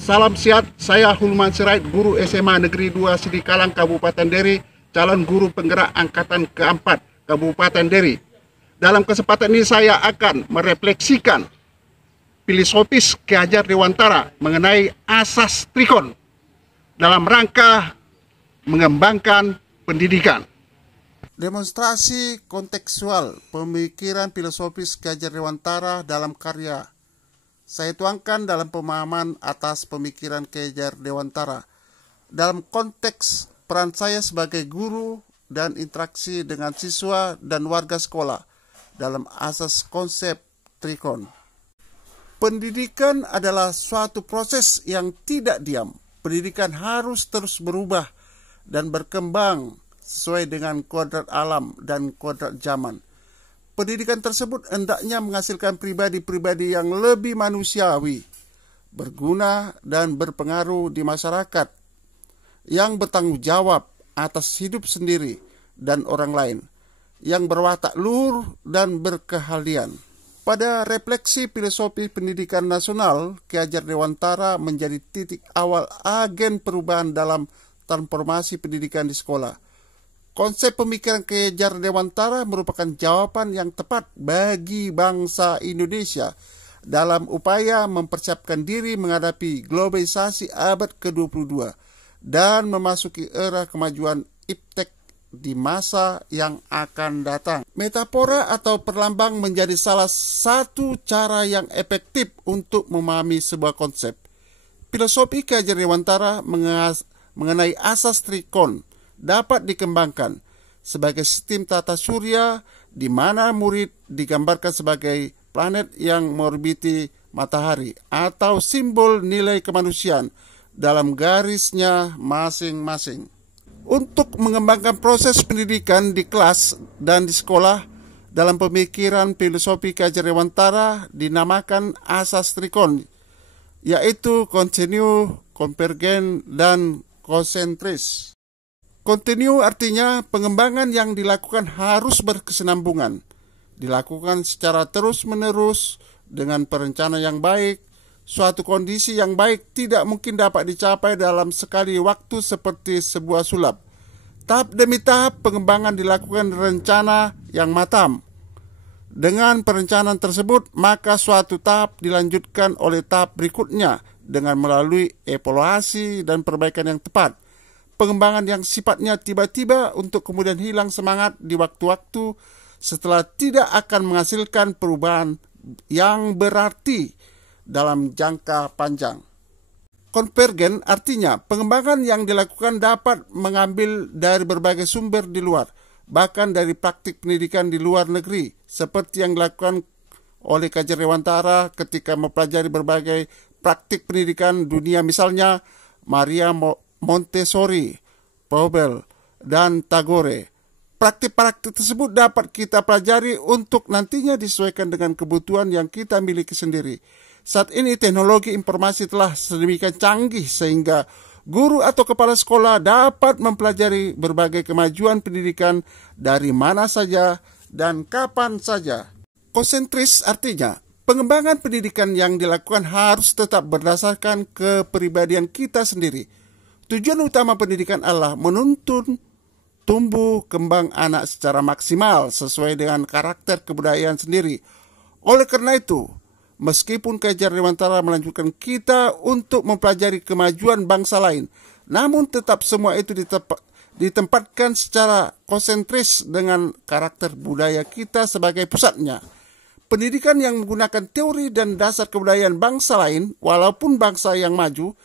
Salam sehat, saya Hulman Sirait, guru SMA Negeri 2 Sidikalang, Kabupaten Deri, calon guru penggerak angkatan keempat Kabupaten Deri. Dalam kesempatan ini saya akan merefleksikan filosofis Ki Hajar Dewantara mengenai asas Trikon dalam rangka mengembangkan pendidikan. Demonstrasi kontekstual pemikiran filosofis Ki Hajar Dewantara dalam karya saya tuangkan dalam pemahaman atas pemikiran Ki Hajar Dewantara dalam konteks peran saya sebagai guru dan interaksi dengan siswa dan warga sekolah dalam asas konsep Trikon. Pendidikan adalah suatu proses yang tidak diam. Pendidikan harus terus berubah dan berkembang sesuai dengan kodrat alam dan kodrat zaman. Pendidikan tersebut hendaknya menghasilkan pribadi-pribadi yang lebih manusiawi, berguna dan berpengaruh di masyarakat, yang bertanggung jawab atas hidup sendiri dan orang lain, yang berwatak luhur dan berkeahlian. Pada refleksi filosofi pendidikan nasional, Ki Hajar Dewantara menjadi titik awal agen perubahan dalam transformasi pendidikan di sekolah. Konsep pemikiran Ki Hajar Dewantara merupakan jawaban yang tepat bagi bangsa Indonesia dalam upaya mempersiapkan diri menghadapi globalisasi abad ke-22 dan memasuki era kemajuan iptek di masa yang akan datang. Metafora atau perlambang menjadi salah satu cara yang efektif untuk memahami sebuah konsep. Filosofi Ki Hajar Dewantara mengenai asas Trikon dapat dikembangkan sebagai sistem tata surya di mana murid digambarkan sebagai planet yang mengorbiti matahari atau simbol nilai kemanusiaan dalam garisnya masing-masing. Untuk mengembangkan proses pendidikan di kelas dan di sekolah dalam pemikiran filosofi Ki Hajar Dewantara dinamakan asas Trikon, yaitu kontinu, konvergen, dan konsentris. Kontinu artinya pengembangan yang dilakukan harus berkesinambungan, dilakukan secara terus-menerus dengan perencanaan yang baik. Suatu kondisi yang baik tidak mungkin dapat dicapai dalam sekali waktu seperti sebuah sulap. Tahap demi tahap pengembangan dilakukan rencana yang matang. Dengan perencanaan tersebut, maka suatu tahap dilanjutkan oleh tahap berikutnya dengan melalui evaluasi dan perbaikan yang tepat. Pengembangan yang sifatnya tiba-tiba untuk kemudian hilang semangat di waktu-waktu setelah tidak akan menghasilkan perubahan yang berarti dalam jangka panjang. Konvergen artinya pengembangan yang dilakukan dapat mengambil dari berbagai sumber di luar, bahkan dari praktik pendidikan di luar negeri, seperti yang dilakukan oleh Ki Hajar Dewantara ketika mempelajari berbagai praktik pendidikan dunia, misalnya Maria Montessori, Froebel, dan Tagore. Praktik-praktik tersebut dapat kita pelajari untuk nantinya disesuaikan dengan kebutuhan yang kita miliki sendiri. Saat ini teknologi informasi telah sedemikian canggih sehingga guru atau kepala sekolah dapat mempelajari berbagai kemajuan pendidikan dari mana saja dan kapan saja. Konsentris artinya pengembangan pendidikan yang dilakukan harus tetap berdasarkan kepribadian kita sendiri. Tujuan utama pendidikan adalah menuntun tumbuh kembang anak secara maksimal sesuai dengan karakter kebudayaan sendiri. Oleh karena itu, meskipun Ki Hajar Dewantara melanjutkan kita untuk mempelajari kemajuan bangsa lain, namun tetap semua itu ditempatkan secara konsentris dengan karakter budaya kita sebagai pusatnya. Pendidikan yang menggunakan teori dan dasar kebudayaan bangsa lain, walaupun bangsa yang maju,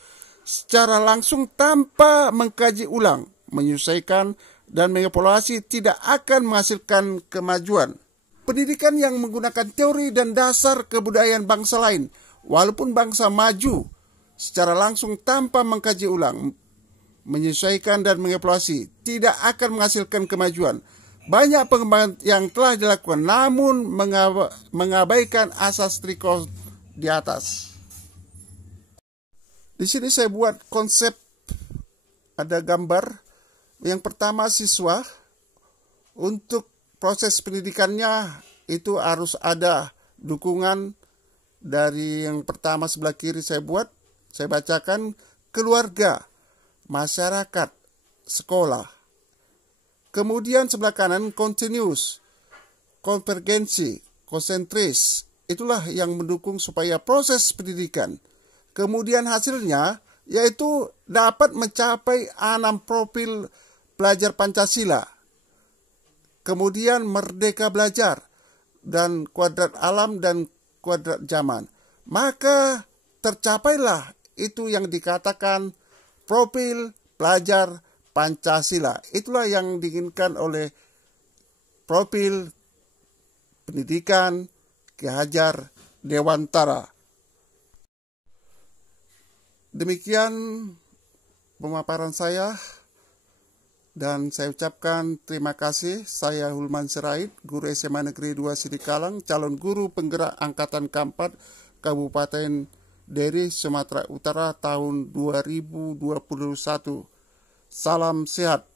secara langsung tanpa mengkaji ulang, menyesuaikan, dan mengevaluasi tidak akan menghasilkan kemajuan. Pendidikan yang menggunakan teori dan dasar kebudayaan bangsa lain, walaupun bangsa maju, secara langsung tanpa mengkaji ulang, menyesuaikan, dan mengevaluasi tidak akan menghasilkan kemajuan. Banyak pengembangan yang telah dilakukan namun mengabaikan asas Trikon di atas. Di sini saya buat konsep, ada gambar. Yang pertama siswa, untuk proses pendidikannya itu harus ada dukungan dari yang pertama sebelah kiri saya buat, Saya bacakan: keluarga, masyarakat, sekolah. Kemudian sebelah kanan continuous, konvergensi, konsentris. Itulah yang mendukung supaya proses pendidikan. Kemudian hasilnya yaitu dapat mencapai 6 profil belajar Pancasila. Kemudian merdeka belajar dan kuadrat alam dan kuadrat zaman. Maka tercapailah itu yang dikatakan profil belajar Pancasila. Itulah yang diinginkan oleh profil pendidikan Ki Hajar Dewantara. Demikian pemaparan saya, dan saya ucapkan terima kasih. Saya Hulman Sirait, guru SMA Negeri 2 Sidikalang, calon guru penggerak Angkatan Keempat Kabupaten Deri, Sumatera Utara tahun 2021. Salam sehat.